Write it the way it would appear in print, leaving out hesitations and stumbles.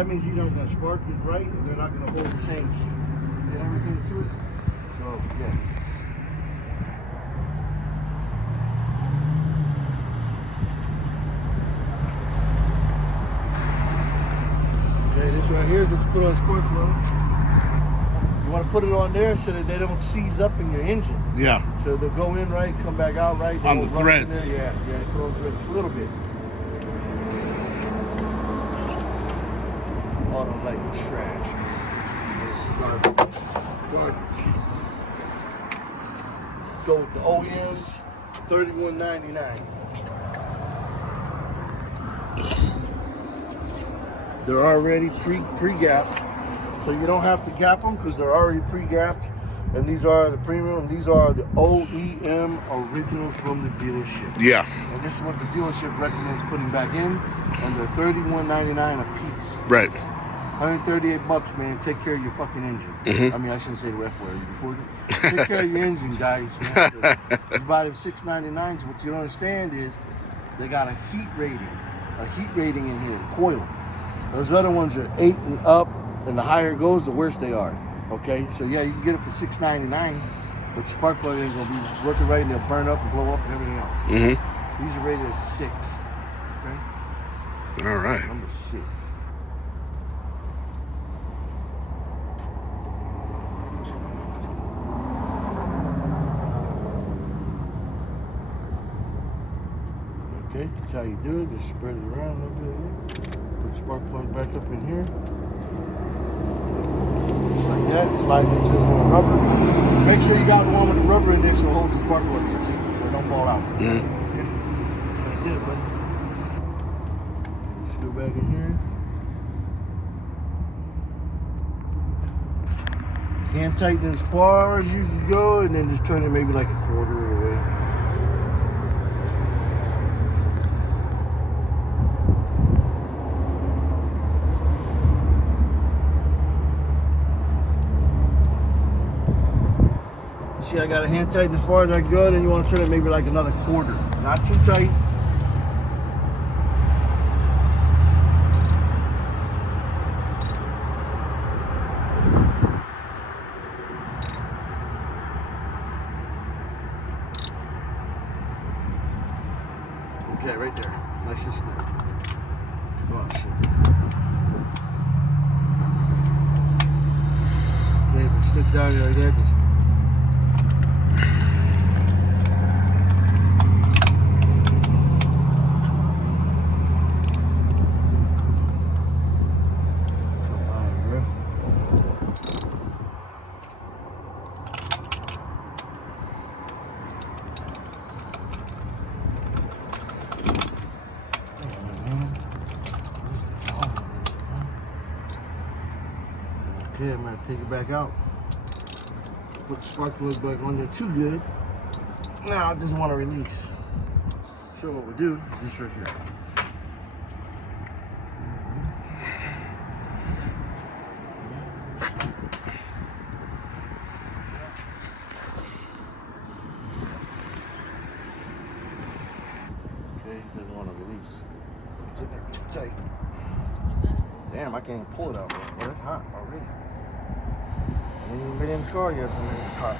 That means these aren't going to spark it right, and they're not going to hold the same heat and everything to it. So, yeah. Okay, this right here is what you put on a spark plug. You want to put it on there so that they don't seize up in your engine. Yeah. So they'll go in right, come back out right. On the threads. Yeah, put on threads a little bit. Auto light trash, man. Garbage. Go with the OEMs, $31.99. They're already pre-gapped, so you don't have to gap them because they're already pre-gapped. And these are the premium. These are the OEM originals from the dealership. Yeah. And this is what the dealership recommends putting back in, and they're $31.99 a piece. Right. $138, man. Take care of your fucking engine. I mean, I shouldn't say the F word. You recording? Take care of your engine, guys. Man. You buy them $6.99s. What you don't understand is they got a heat rating in here. The coil. Those other ones are 8 and up, and the higher it goes, the worse they are. Okay, so yeah, you can get it for $6.99, but spark plug ain't gonna be working right, and they'll burn up and blow up and everything else. These are rated at 6. Okay. All right. Number 6. Okay, that's how you do it. Just spread it around a little bit here. Put the spark plug back up in here. Just like that. It slides into the rubber. Make sure you got one with the rubber in there so it holds the spark plug in, see? So it don't fall out. Okay. That's how you do it, buddy. Just go back in here. Hand tighten as far as you can go, and then just turn it maybe like a quarter away. See, I got a hand tighten as far as I can go, then you want to turn it maybe like another quarter. Not too tight. Okay, right there. Nice and snap. Oh, shit. Okay, if it sticks down here like that, just okay, I'm gonna take it back out. Put the spark plug back on there too good. Now I just want to release. So what we do is this right here. Okay, it doesn't want to release. It's in there too tight. Damn, I can't even pull it out. Well, it's hot already. I ain't even been in the car yet, so it's hot.